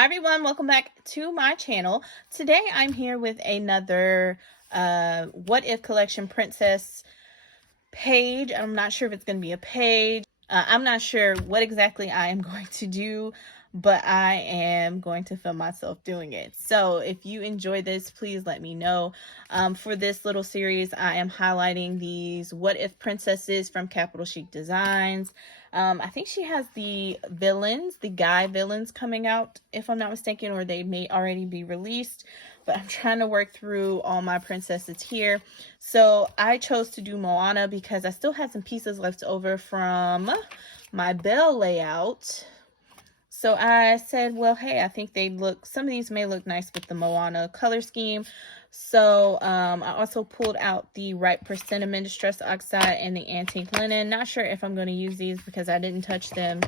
Hi everyone, welcome back to my channel. Today I'm here with another What If Collection Princess page. I'm not sure if it's going to be a page. I'm not sure what exactly I am going to do, but I am going to film myself doing it. So if you enjoy this, please let me know. For this little series, I am highlighting these What If Princesses from Capital Chic Designs. I think she has the villains, the guy villains coming out, if I'm not mistaken, or they may already be released. But I'm trying to work through all my princesses here. So I chose to do Moana because I still had some pieces left over from my Belle layout. So I said, well, hey, I think some of these may look nice with the Moana color scheme. So I also pulled out the Ripe Persimmon Distress Oxide and the Antique Linen. Not sure if I'm going to use these because I didn't touch them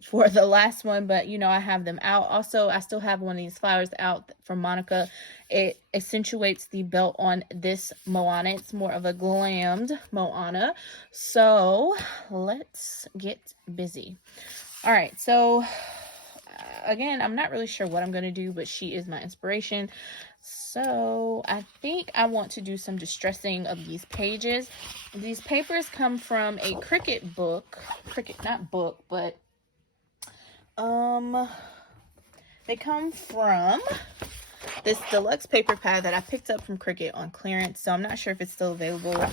for the last one, but you know, I have them out. Also, I still have one of these flowers out from Monica. It accentuates the belt on this Moana. It's more of a glammed Moana. So let's get busy. All right, so again, I'm not really sure what I'm going to do, but she is my inspiration. So I think I want to do some distressing of these pages. These papers come from a Cricut book. Cricut, not book, but they come from this deluxe paper pad that I picked up from Cricut on clearance. So I'm not sure if it's still available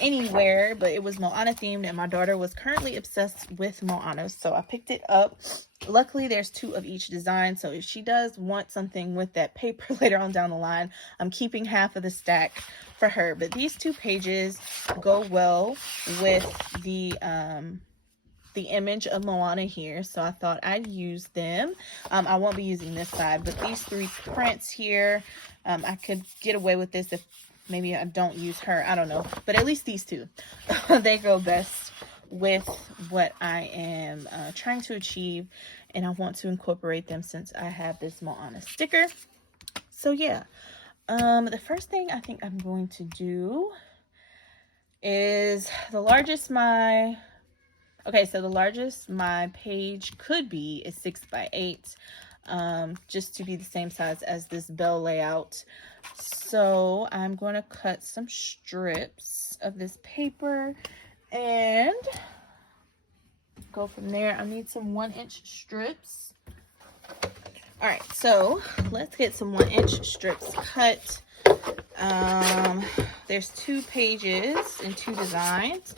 anywhere, but it was Moana themed and my daughter was currently obsessed with Moana, so I picked it up. Luckily there's two of each design, so if she does want something with that paper later on down the line, I'm keeping half of the stack for her. But these two pages go well with the image of Moana here, so I thought I'd use them. I won't be using this side, but these three prints here, I could get away with this if maybe I don't use her, I don't know, but at least these two they go best with what I am trying to achieve, and I want to incorporate them since I have this Moana sticker. So yeah, the first thing I think I'm going to do is the largest my page could be is 6x8, just to be the same size as this Belle layout. So I'm going to cut some strips of this paper and go from there. I need some 1-inch strips. All right, so let's get some 1-inch strips cut. There's 2 pages and 2 designs.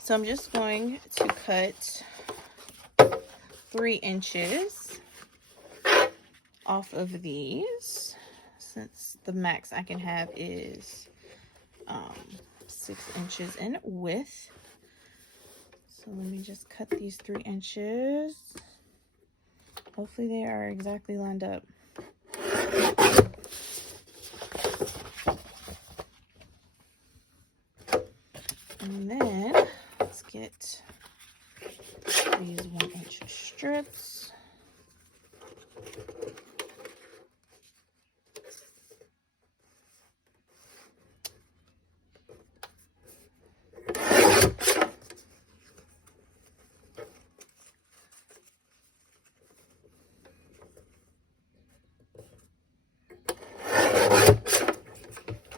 So I'm just going to cut 3 inches off of these, since the max I can have is 6 inches in width. So let me just cut these 3 inches. Hopefully they are exactly lined up. And then let's get these 1-inch strips.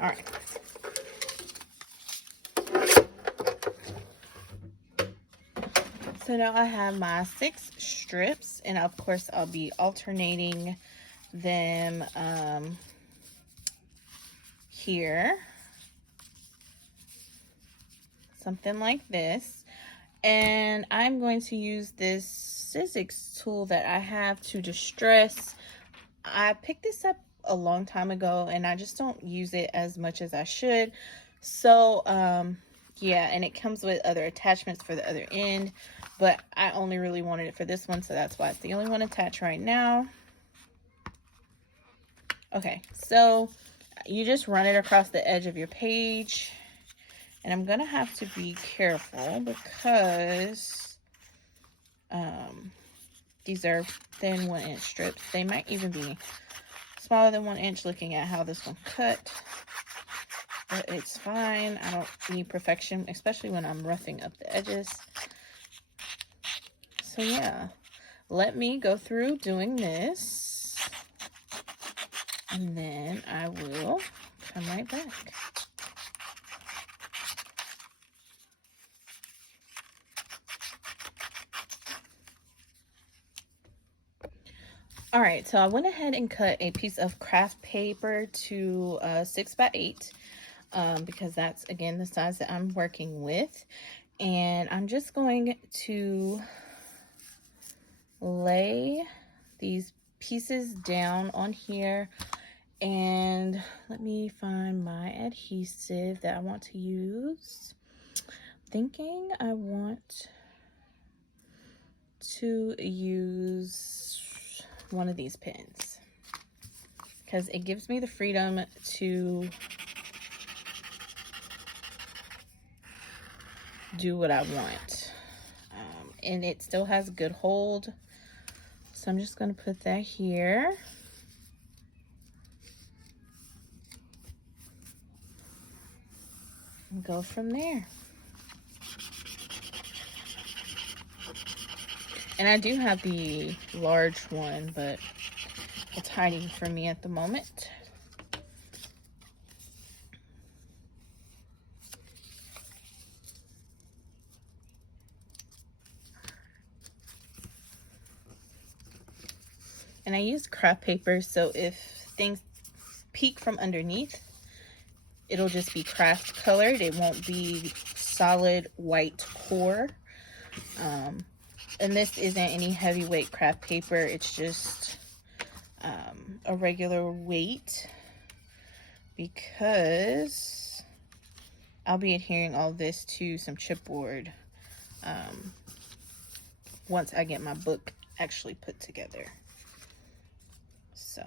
All right. So now I have my 6 strips, and of course I'll be alternating them here, something like this. And I'm going to use this Sizzix tool that I have to distress. I picked this up a long time ago and I just don't use it as much as I should. So yeah, and it comes with other attachments for the other end, but I only really wanted it for this one, so that's why it's the only one attached right now. Okay, so you just run it across the edge of your page, and I'm gonna have to be careful because these are thin 1-inch strips. They might even be smaller than 1 inch looking at how this one cut, but it's fine. I don't need perfection, especially when I'm roughing up the edges. So yeah, let me go through doing this, and then I will come right back. All right, so I went ahead and cut a piece of craft paper to 6 by 8 because that's, again, the size that I'm working with. And I'm just going to lay these pieces down on here. And let me find my adhesive that I want to use. Thinking I want to use one of these pens because it gives me the freedom to do what I want, and it still has a good hold. So I'm just going to put that here. And go from there. And I do have the large one, but it's hiding from me at the moment. And I use craft paper, so if things peek from underneath, it'll just be craft colored. It won't be solid white core. And this isn't any heavyweight craft paper. It's just a regular weight because I'll be adhering all this to some chipboard once I get my book actually put together. So.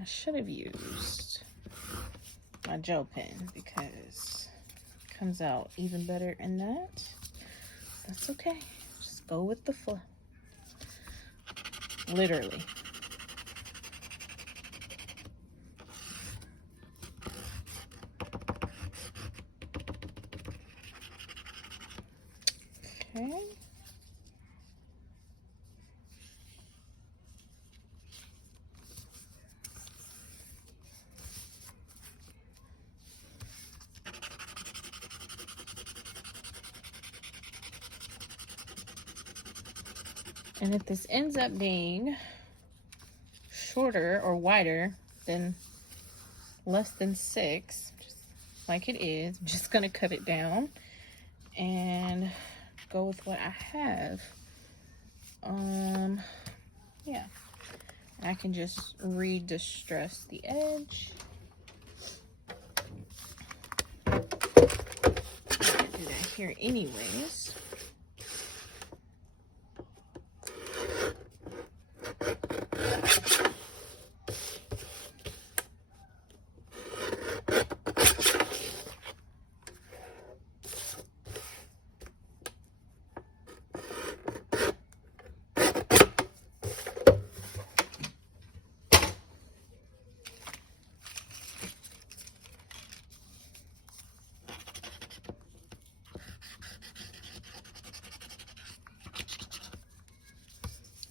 I should have used my gel pen because it comes out even better in that. That's okay. Just go with the flow. Literally. Okay. And if this ends up being shorter or wider than less than 6, just like it is, I'm just gonna cut it down and go with what I have. Yeah, I can just re-distress the edge. I can do that here anyways.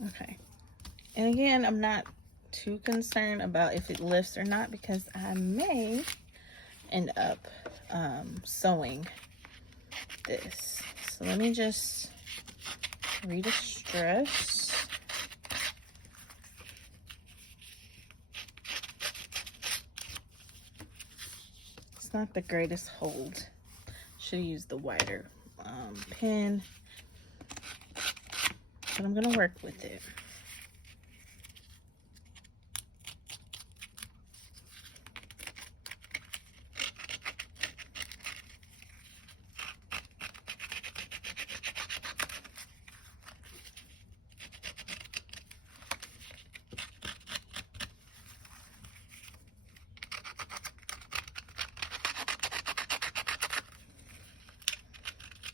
Okay, and again, I'm not too concerned about if it lifts or not because I may end up sewing this. So let me just re-distress. It's not the greatest hold. Should have used the wider pen, but I'm gonna work with it.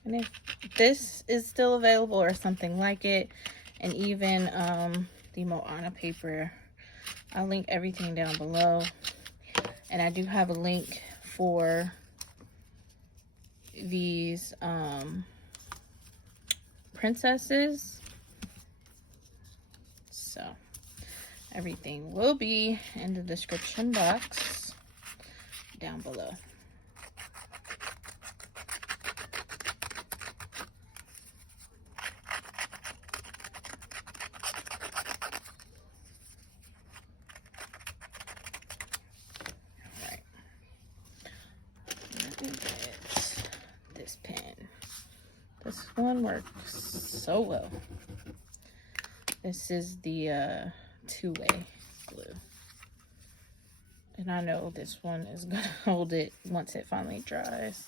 And if this is still available or something like it, and even the Moana paper, I'll link everything down below. And I do have a link for these princesses. So everything will be in the description box down below. Alright. Let me get this pen. This one works so well. This is the two-way glue. And I know this one is going to hold it once it finally dries.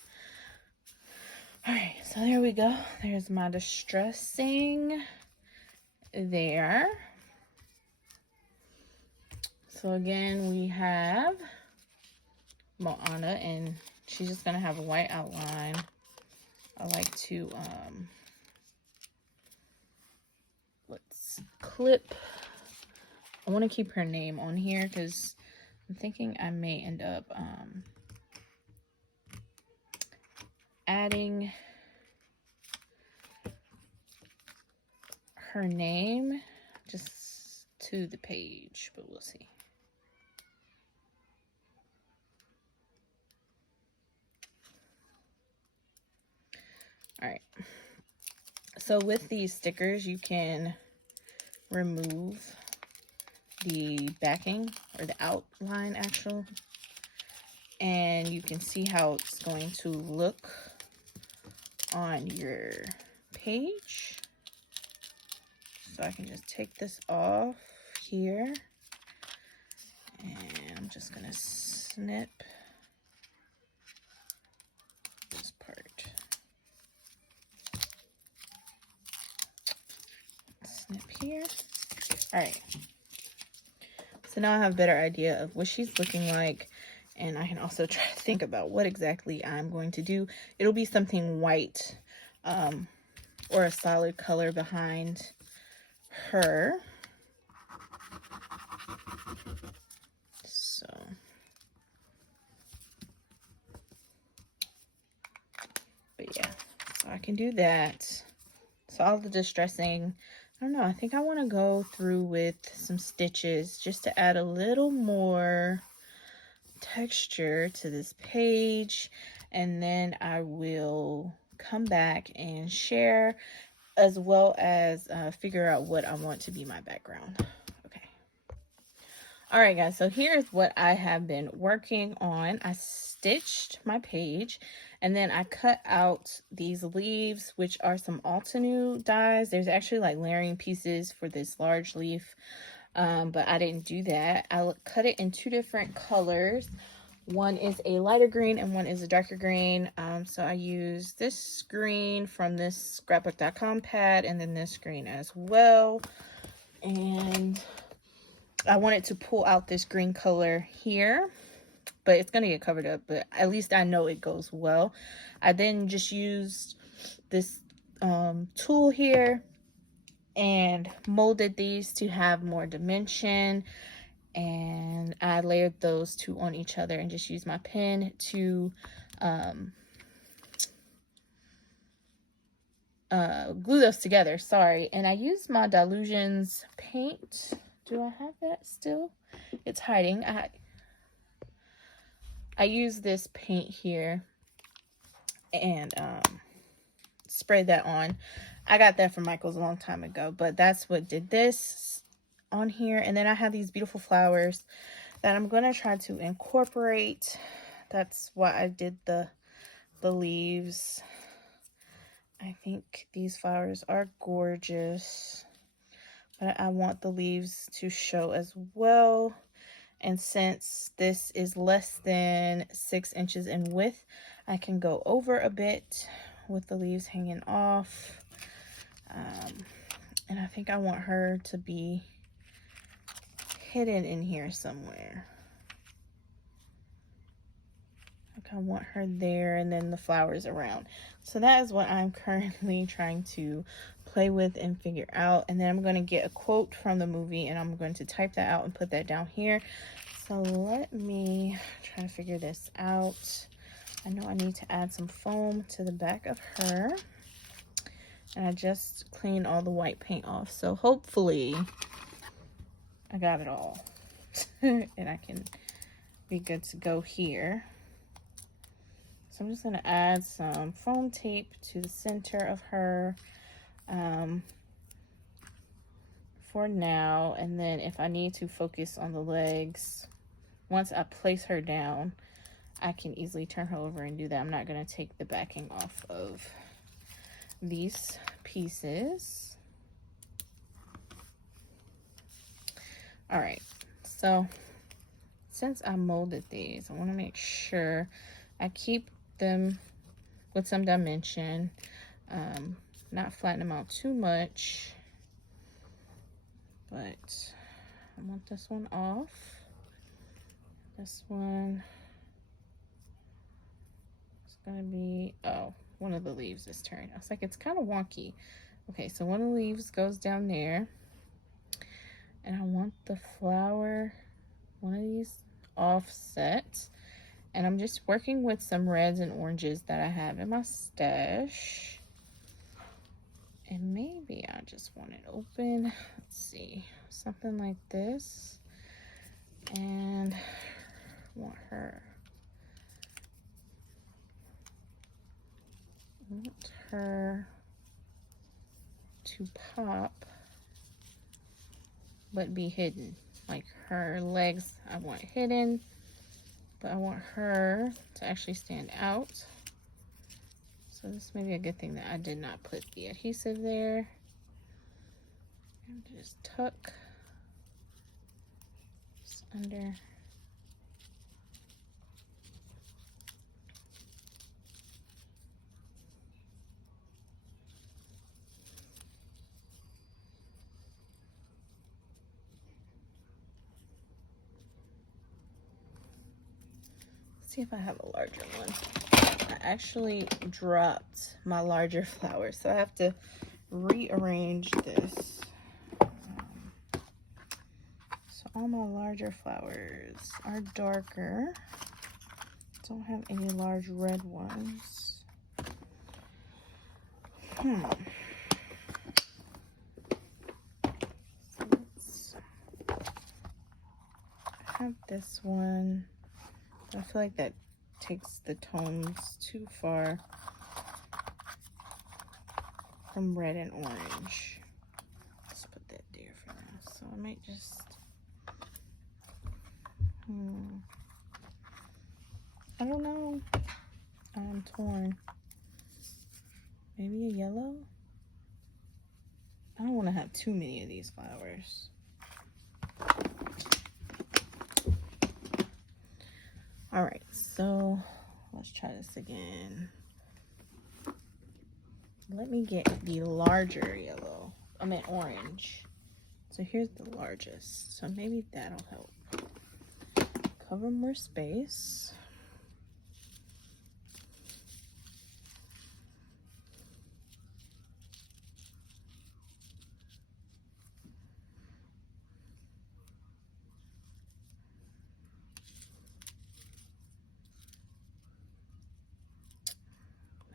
Alright, so there we go. There's my distressing there. So again, we have Moana, and she's just going to have a white outline. I like to, let's clip. I want to keep her name on here because I'm thinking I may end up adding her name just to the page, but we'll see. All right. So with these stickers, you can remove the backing or the outline actual, and you can see how it's going to look on your page. So I can just take this off here, and I'm just gonna snip this part. Snip here. All right. So now I have a better idea of what she's looking like, and I can also try to think about what exactly I'm going to do. It'll be something white or a solid color behind her. So but yeah, so I can do that. So all the distressing, I don't know, I think I want to go through with some stitches just to add a little more texture to this page, and then I will come back and share, as well as figure out what I want to be my background. Okay. All right, guys, so here's what I have been working on. I stitched my page, and then I cut out these leaves, which are some Altenew dies. There's actually like layering pieces for this large leaf, but I didn't do that. I cut it in two different colors. One is a lighter green and one is a darker green. So I use this green from this scrapbook.com pad, and then this green as well. And I wanted to pull out this green color here, but it's going to get covered up, but at least I know it goes well. I then just used this tool here and molded these to have more dimension, and I layered those two on each other and just used my pen to glue those together. Sorry. And I used my Delusions paint. Do I have that still? It's hiding. I use this paint here and sprayed that on. I got that from Michael's a long time ago, but that's what did this on here. And then I have these beautiful flowers that I'm going to try to incorporate. That's why I did the leaves. I think these flowers are gorgeous, but I want the leaves to show as well. And since this is less than 6 inches in width, I can go over a bit with the leaves hanging off. And I think I want her to be hidden in here somewhere. Okay. I want her there, and then the flowers around. So that is what I'm currently trying to play with and figure out. And then I'm going to get a quote from the movie, and I'm going to type that out and put that down here. So let me try to figure this out. I know I need to add some foam to the back of her. And I just cleaned all the white paint off. So hopefully I got it all. And I can be good to go here. So I'm just going to add some foam tape to the center of her for now. And then if I need to focus on the legs, once I place her down, I can easily turn her over and do that. I'm not going to take the backing off of these pieces. All right, so since I molded these, I want to make sure I keep them with some dimension, not flatten them out too much, but I want this one off. This one is gonna be, oh, one of the leaves is turned. I was like, it's kind of wonky. Okay, so one of the leaves goes down there, and I want the flower, one of these offset. And I'm just working with some reds and oranges that I have in my stash. And maybe I just want it open. Let's see, something like this. And I want her to pop, but be hidden. Like her legs, I want hidden, but I want her to actually stand out. So this may be a good thing that I did not put the adhesive there. And just tuck this under. See if I have a larger one. I actually dropped my larger flowers, so I have to rearrange this. So all my larger flowers are darker. Don't have any large red ones. So let's have this one. I feel like that takes the tones too far from red and orange. Let's put that there for now. So I might just, I don't know. I'm torn. Maybe a yellow? I don't want to have too many of these flowers. All right, so let's try this again. Let me get the larger yellow, I meant orange. So here's the largest, so maybe that'll help. Cover more space.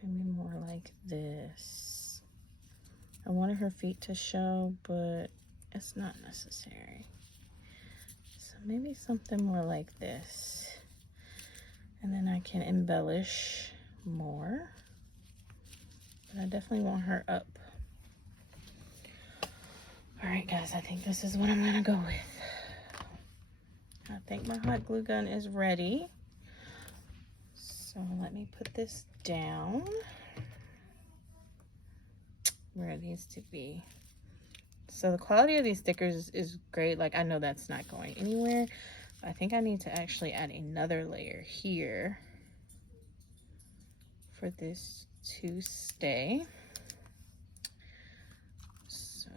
Maybe more like this. I wanted her feet to show, but it's not necessary. So maybe something more like this. And then I can embellish more. But I definitely want her up. All right, guys, I think this is what I'm gonna go with. I think my hot glue gun is ready. So let me put this down where it needs to be. So the quality of these stickers is great. Like, I know that's not going anywhere. But I think I need to actually add another layer here for this to stay. So,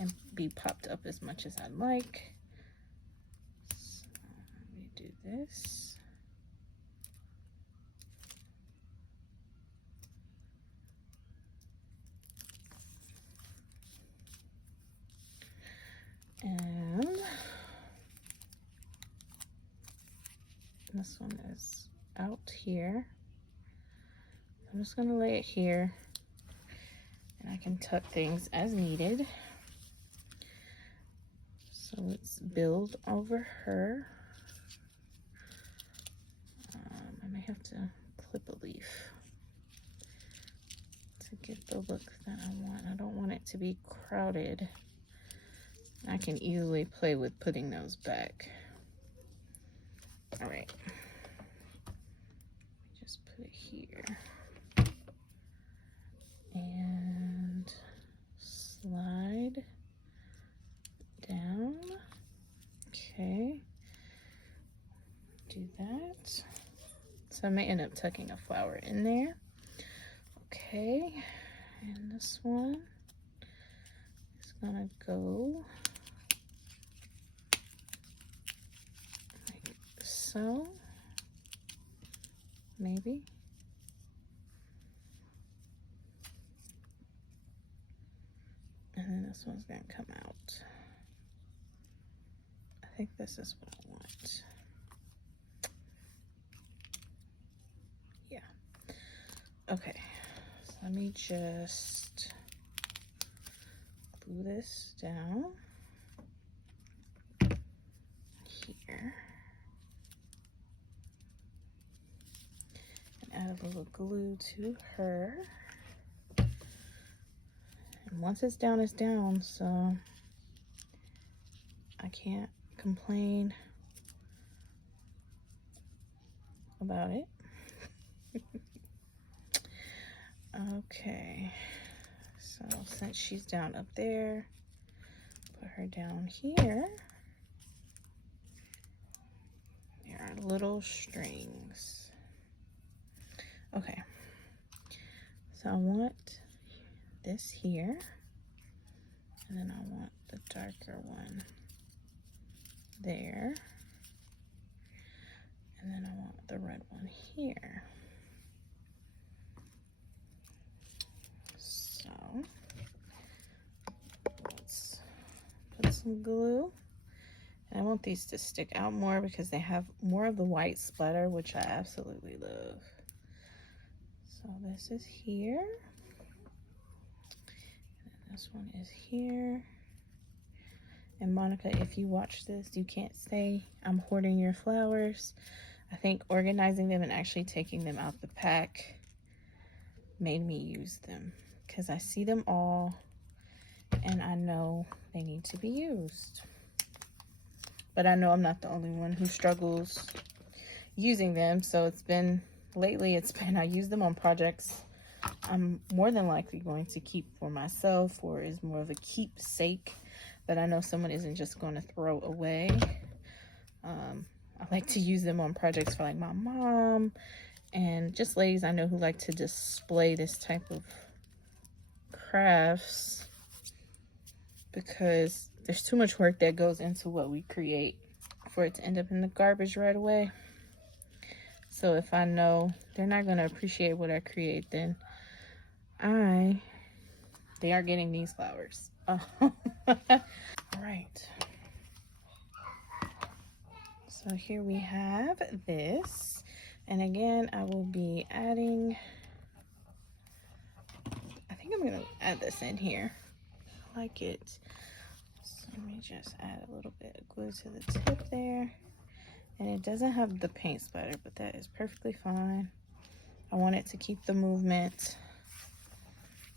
and be popped up as much as I'd like. So let me do this. this one is out here. I'm just gonna lay it here, and I can tuck things as needed. So let's build over her. I may have to clip a leaf to get the look that I want. I don't want it to be crowded. I can easily play with putting those back. All right, just put it here and slide down. Okay, do that. So I may end up tucking a flower in there. Okay, and this one is gonna go like so, maybe. And then this one's gonna come out. I think this is what I want. Yeah. Okay, so let me just glue this down here. And add a little glue to her. And once it's down, so I can't complain about it. Okay, so since she's down up there, put her down here. There are little strings. Okay, so I want this here, and then I want the darker one there, and then I want the red one here. So let's put some glue, and I want these to stick out more because they have more of the white splatter, which I absolutely love. So this is here, and this one is here. And Monica, if you watch this, you can't say I'm hoarding your flowers. I think organizing them and actually taking them out the pack made me use them, because I see them all and I know they need to be used. But I know I'm not the only one who struggles using them. So lately I use them on projects I'm more than likely going to keep for myself, or is more of a keepsake that I know someone isn't just going to throw away. I like to use them on projects for like my mom and just ladies I know who like to display this type of crafts, because there's too much work that goes into what we create for it to end up in the garbage right away. So if I know they're not going to appreciate what I create, then they aren't getting these flowers. All right. So here we have this. And again, I will be adding, I think I'm going to add this in here. I like it. So let me just add a little bit of glue to the tip there. And it doesn't have the paint splatter, but that is perfectly fine. I want it to keep the movement.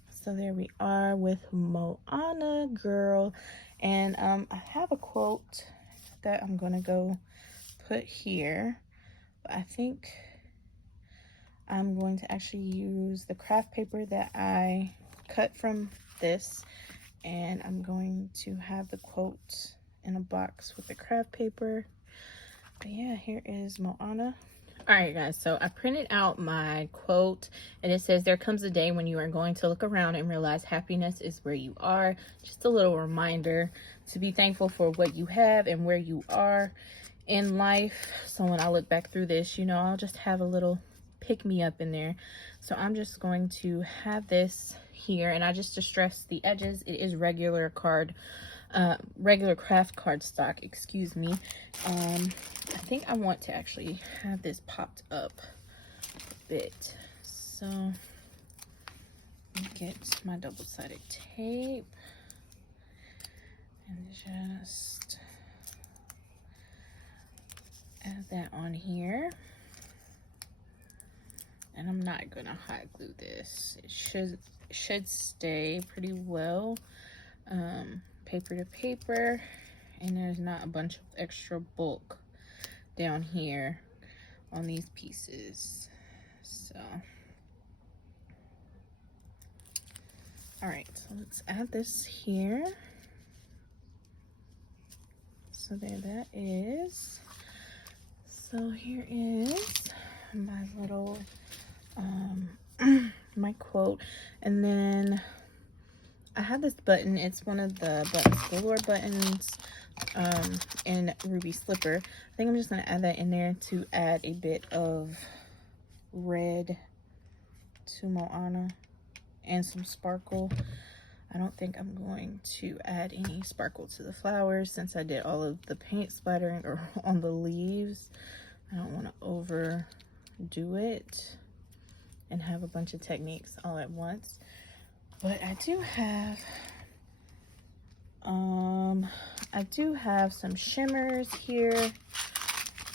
So there we are with Moana, girl. And I have a quote that I'm going to go put here. But I think I'm going to actually use the craft paper that I cut from this. And I'm going to have the quote in a box with the craft paper. But yeah, here is Moana. All right, guys, so I printed out my quote, and it says, "There comes a day when you are going to look around and realize happiness is where you are." Just a little reminder to be thankful for what you have and where you are in life. So when I look back through this, you know, I'll just have a little pick me up in there. So I'm just going to have this here, and I just distressed the edges. It is regular card regular craft cardstock, excuse me. I think I want to actually have this popped up a bit. So get my double-sided tape and just add that on here. And I'm not gonna hot glue this. It should stay pretty well, paper to paper, and there's not a bunch of extra bulk down here on these pieces. So, all right, so let's add this here. So there that is. So here is my little my quote, and then I have this button. It's one of the Buttons Galore buttons in Ruby Slipper. I think I'm just going to add that in there to add a bit of red to Moana and some sparkle. I don't think I'm going to add any sparkle to the flowers since I did all of the paint splattering on the leaves. I don't want to overdo it and have a bunch of techniques all at once. But I do have some shimmers here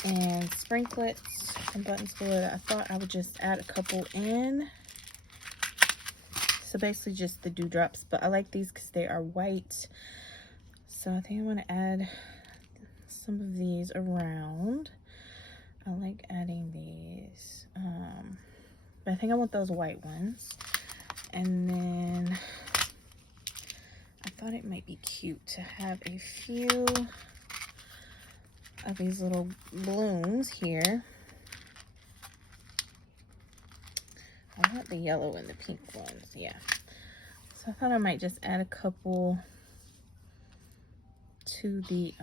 and sprinklets and Buttons Galore. I thought I would just add a couple in. So basically just the dewdrops, but I like these because they are white. So I think I want to add some of these around. I like adding these, but I think I want those white ones. And then I thought it might be cute to have a few of these little blooms here. I want the yellow and the pink ones, yeah. So I thought I might just add a couple to the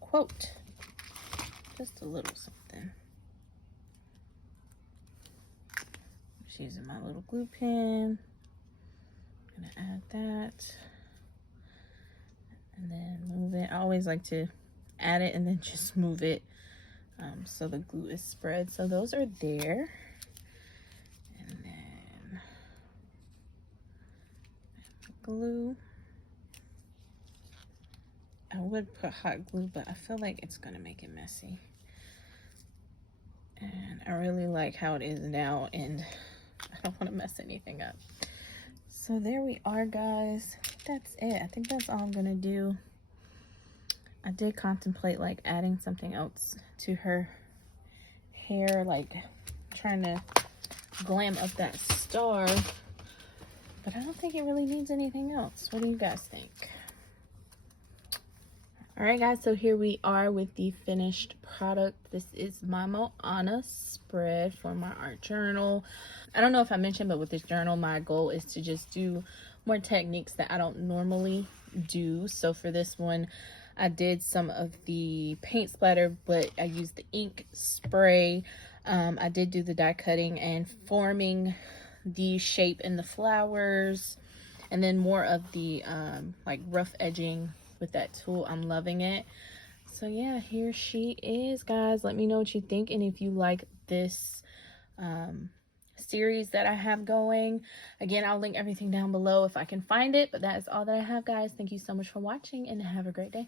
quote. Just a little something. Just using my little glue pen. I'm gonna add that. And then move it. I always like to add it and then just move it so the glue is spread. So those are there. And then glue. I would put hot glue, but I feel like it's gonna make it messy. And I really like how it is now, and I don't want to mess anything up. So there we are, guys. That's it. I think that's all I'm gonna do. I did contemplate like adding something else to her hair, like trying to glam up that star, but I don't think it really needs anything else. What do you guys think? All right, guys, so here we are with the finished product. This is my Moana spread for my art journal. I don't know if I mentioned, but with this journal, my goal is to just do more techniques that I don't normally do. So for this one, I did some of the paint splatter, but I used the ink spray. I did do the die cutting and forming the shape in the flowers, and then more of the like rough edging with that tool. I'm loving it. So yeah, here she is, guys. Let me know what you think, and if you like this series that I have going. Again, I'll link everything down below if I can find it, but that is all that I have, guys. Thank you so much for watching, and have a great day.